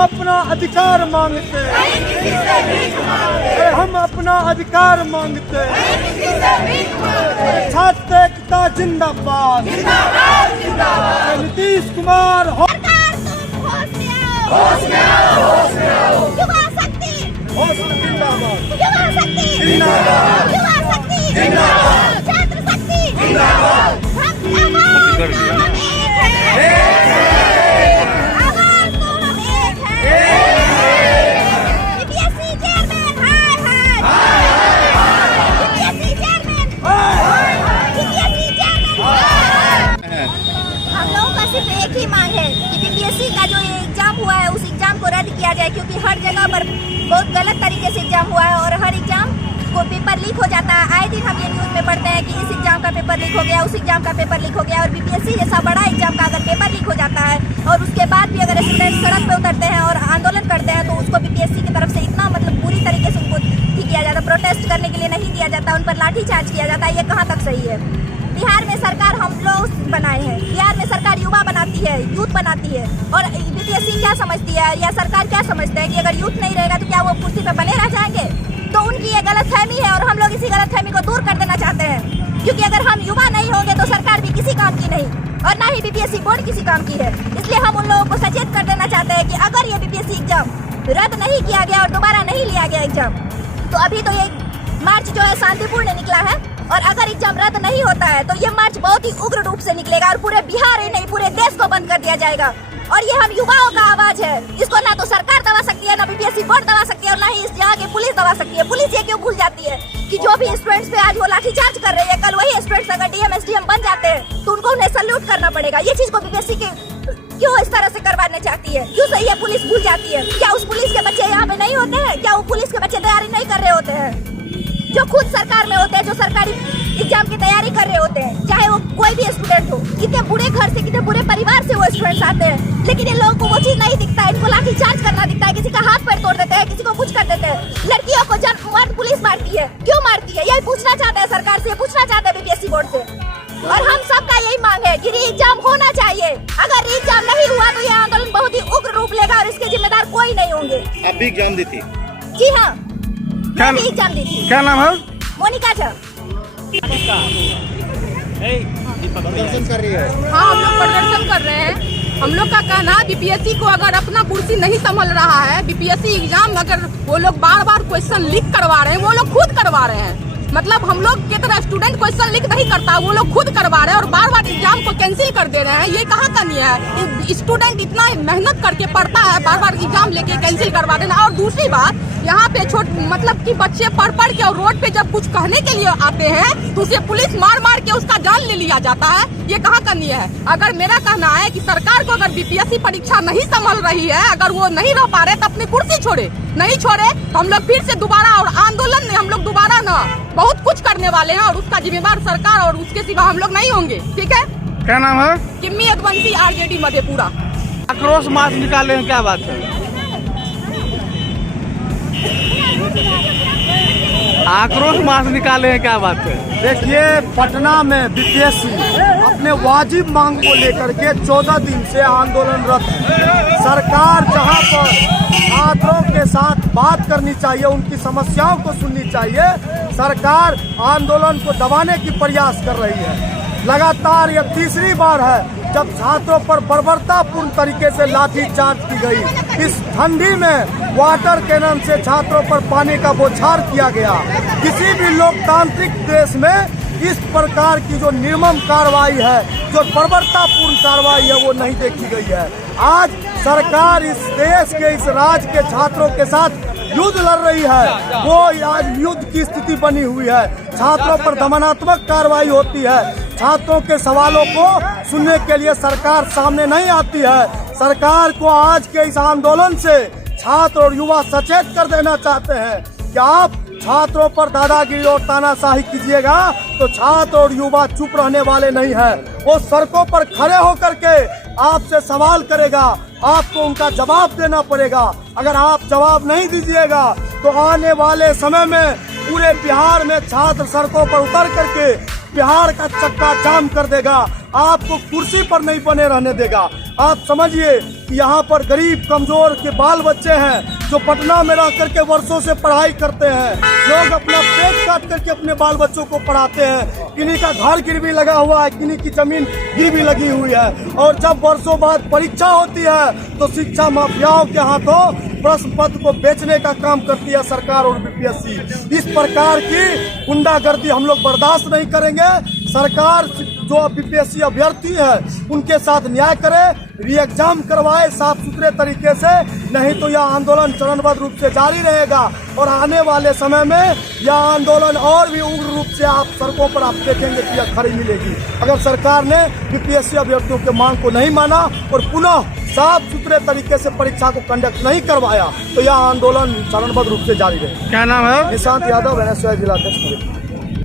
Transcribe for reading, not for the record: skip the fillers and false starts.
अपना अधिकार मांगते हैं, हम अपना अधिकार मांगते हैं। छात्र एकता जिंदाबाद, नीतीश कुमार होश में आओ। युवा शक्ति जिंदाबाद, युवा शक्ति जिंदाबाद, युवा शक्ति जिंदाबाद, छात्र शक्ति जिंदाबाद। हम एक हैं, आवाज तो हम एक हैं। बीपीएससी चेयरमैन हाय हाय, बीपीएससी चेयरमैन हाय हाय, बीपीएससी चेयरमैन। हम लोगों का सिर्फ एक ही मांग है कि बीपीएससी का जो एग्जाम हुआ है उस एग्जाम को रद्द किया जाए, क्योंकि हर जगह पर बहुत गलत तरीके से एग्जाम हुआ है और हर एग्जाम को पेपर लीक हो जाता है। आए दिन हम ये न्यूज़ में पढ़ते हैं कि इस एग्जाम का पेपर लीक हो गया, उस एग्जाम का पेपर लीक हो गया। और बीपीएससी जैसा बड़ा एग्जाम का अगर पेपर लीक हो जाता है और उसके बाद भी अगर स्टूडेंट सड़क पे उतरते हैं और आंदोलन करते हैं तो उसको बीपीएससी की तरफ से इतना बुरी तरीके से उनको किया जाता है, प्रोटेस्ट करने के लिए नहीं दिया जाता, उन पर लाठीचार्ज किया जाता है। ये कहाँ तक सही है? बिहार में सरकार हम लोग बनाए हैं, बिहार में सरकार युवा बनाती है, यूथ बनाती है। और बीपीएससी क्या समझती है या सरकार क्या समझते हैं कि अगर यूथ नहीं रहेगा तो क्या वो कुर्सी पे बने रह जाएंगे? तो उनकी ये गलतफहमी है और हम लोग इसी गलतफहमी को दूर कर देना चाहते हैं, क्योंकि अगर हम युवा नहीं होंगे तो सरकार भी किसी काम की नहीं और ना ही बीपीएससी बोर्ड किसी काम की है। इसलिए हम उन लोगों को सचेत कर देना चाहते हैं कि अगर ये बीपीएससी एग्जाम रद्द नहीं किया गया और दोबारा नहीं लिया गया एग्जाम, तो अभी तो ये मार्च जो है शांतिपूर्ण निकला है, और अगर एग्जाम रद्द नहीं होता है तो ये मार्च बहुत ही उग्र रूप से निकलेगा और पूरे बिहार ही नहीं पूरे देश को बंद कर दिया जाएगा। और ये हम युवाओं का आवाज है, इसको ना तो सरकार दबा सकती है, ना बीपीएससी बोर्ड दबा सकती है और ना ही इस जगह की पुलिस दबा सकती है। पुलिस ये क्यों भूल जाती है कि जो भी स्टूडेंट्स पे आज वो लाठीचार्ज कर रही है, कल वही स्टूडेंट्स अगर डीएम एसडीएम बन जाते हैं तो उनको उन्हें सल्यूट करना पड़ेगा। ये चीज को बीपीएससी के क्यों इस तरह से करवाने चाहती है? क्यों सही है पुलिस भूल जाती है? क्या उस पुलिस के बच्चे यहाँ पे नहीं होते हैं? क्या वो पुलिस के बच्चे तैयारी नहीं कर रहे होते हैं? जो खुद सरकार में होते हैं, जो सरकारी एग्जाम की तैयारी कर रहे होते हैं, चाहे वो कोई भी स्टूडेंट हो, कितने बुरे घर से कितने बुरे परिवार से वो स्टूडेंट्स आते हैं, लेकिन इन लोगों को वो चीज नहीं दिखता है। इनको लाठीचार्ज करना दिखता है, किसी का हाथ पैर तोड़ देते हैं, किसी को कुछ कर देते हैं। लड़कियों को मर्द पुलिस मारती है, क्यों मारती है? यही पूछना चाहते हैं सरकार से, पूछना चाहते हैं बीपीएससी बोर्ड से। और हम सबका यही मांग है कि री एग्जाम होना चाहिए। अगर री एग्जाम नहीं हुआ तो यह आंदोलन बहुत ही उग्र रूप लेगा और इसके जिम्मेदार कोई नहीं होंगे। आप भी एग्जाम दी थी? जी हाँ, मैं भी एग्जाम दी थी। क्या नाम है? मोनिका झा। प्रदर्शन कर रही है। हाँ, हम लोग प्रदर्शन कर रहे हैं। हम लोग का कहना है बीपीएससी को अगर अपना कुर्सी नहीं संभल रहा है, बीपीएससी एग्जाम अगर वो लोग बार बार क्वेश्चन लीक करवा रहे हैं, वो लोग खुद करवा रहे हैं। मतलब हम लोग की तरह स्टूडेंट क्वेश्चन लीक नहीं करता, वो लोग खुद करवा रहे हैं और बार बार एग्जाम को कैंसिल कर दे रहे हैं। ये कहाँ का नियम है? स्टूडेंट इतना मेहनत करके पढ़ता है, बार बार एग्जाम लेके कैंसिल करवा देना। और दूसरी बात, यहाँ पे मतलब कि बच्चे पढ़ के और रोड पे जब कुछ कहने के लिए आते हैं तो उसे पुलिस मार के उसका जान ले लिया जाता है। ये कहाँ का नियम है? अगर मेरा कहना है कि सरकार को अगर बीपीएससी परीक्षा नहीं संभल रही है, अगर वो नहीं रह पा रहे तो अपनी कुर्सी छोड़े, नहीं छोड़े तो हम लोग फिर से दोबारा और आंदोलन में हम लोग दोबारा ना बहुत कुछ करने वाले हैं और उसका जिम्मेदार सरकार और उसके सिवा हम लोग नहीं होंगे। ठीक है? क्या नाम है? किम्मी यदुवंशी, आरजेडी मधेपुरा। आक्रोश मार्च निकाले हैं, क्या बात है? आक्रोश मार्च निकाले हैं, क्या बात है? देखिए, पटना में बीपीएससी अपने वाजिब मांग को लेकर के 14 दिन से आंदोलनरत है। सरकार जहां पर छात्रों के साथ बात करनी चाहिए, उनकी समस्याओं को सुननी चाहिए, सरकार आंदोलन को दबाने की प्रयास कर रही है। लगातार यह तीसरी बार है जब छात्रों पर बर्बरतापूर्ण तरीके से लाठीचार्ज की गई। इस ठंडी में वाटर कैनन से छात्रों पर पानी का बौछार किया गया। किसी भी लोकतांत्रिक देश में इस प्रकार की जो निर्मम कार्रवाई है, जो बर्बरतापूर्ण कार्रवाई है, वो नहीं देखी गई है। आज सरकार इस देश के, इस राज्य के छात्रों के साथ युद्ध लड़ रही है। वो आज युद्ध की स्थिति बनी हुई है। छात्रों पर दमनात्मक कार्रवाई होती है। छात्रों के सवालों को सुनने के लिए सरकार सामने नहीं आती है। सरकार को आज के इस आंदोलन से छात्र और युवा सचेत कर देना चाहते हैं कि आप छात्रों पर दादागिरी और तानाशाही कीजिएगा तो छात्र और युवा चुप रहने वाले नहीं है। वो सड़कों पर खड़े होकर के आपसे सवाल करेगा, आपको उनका जवाब देना पड़ेगा। अगर आप जवाब नहीं दीजिएगा तो आने वाले समय में पूरे बिहार में छात्र सड़कों पर उतर करके बिहार का चक्का जाम कर देगा, आपको कुर्सी पर नहीं बने रहने देगा। आप समझिए कि यहाँ पर गरीब कमजोर के बाल बच्चे हैं जो पटना में रह करके वर्षों से पढ़ाई करते हैं। लोग अपना पेट काट करके अपने बाल बच्चों को पढ़ाते हैं। किन्हीं का घर गिरवी लगा हुआ है, किन्हीं की जमीन गिरवी लगी हुई है। और जब वर्षों बाद परीक्षा होती है तो शिक्षा माफियाओं के हाथों प्रश्न पत्र को बेचने का काम करती है सरकार और बीपीएससी। इस प्रकार की गुंडागर्दी हम लोग बर्दाश्त नहीं करेंगे। सरकार जो बीपीएससी अभ्यर्थी है उनके साथ न्याय करे, री एग्जाम करवाए साफ सुथरे तरीके से, नहीं तो यह आंदोलन चरणबद्ध रूप से जारी रहेगा। और आने वाले समय में यह आंदोलन और भी उग्र रूप से आप सड़कों पर आप देखेंगे कि यह खड़ी मिलेगी। अगर सरकार ने बीपीएससी अभ्यर्थियों के मांग को नहीं माना और पुनः साफ सुथरे तरीके से परीक्षा को कंडक्ट नहीं करवाया तो यह आंदोलन चरणबद्ध रूप से जारी रहेगा। क्या नाम है? निशांत यादव, NSY जिला अध्यक्ष।